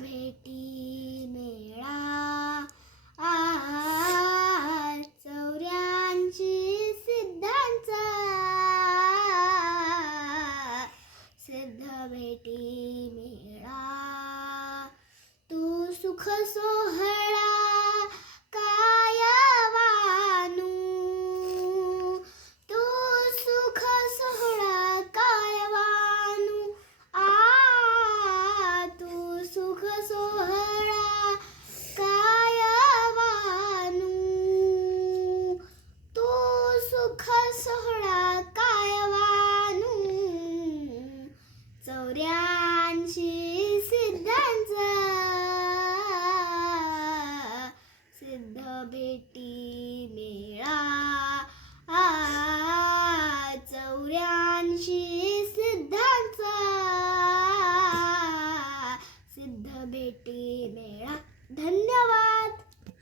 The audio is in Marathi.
भेटी मेळा. आ चौऱ्यांशी सिद्धांचा. सिद्ध भेटी मेळा. तू सुख सोहळ കെട്ടി മേള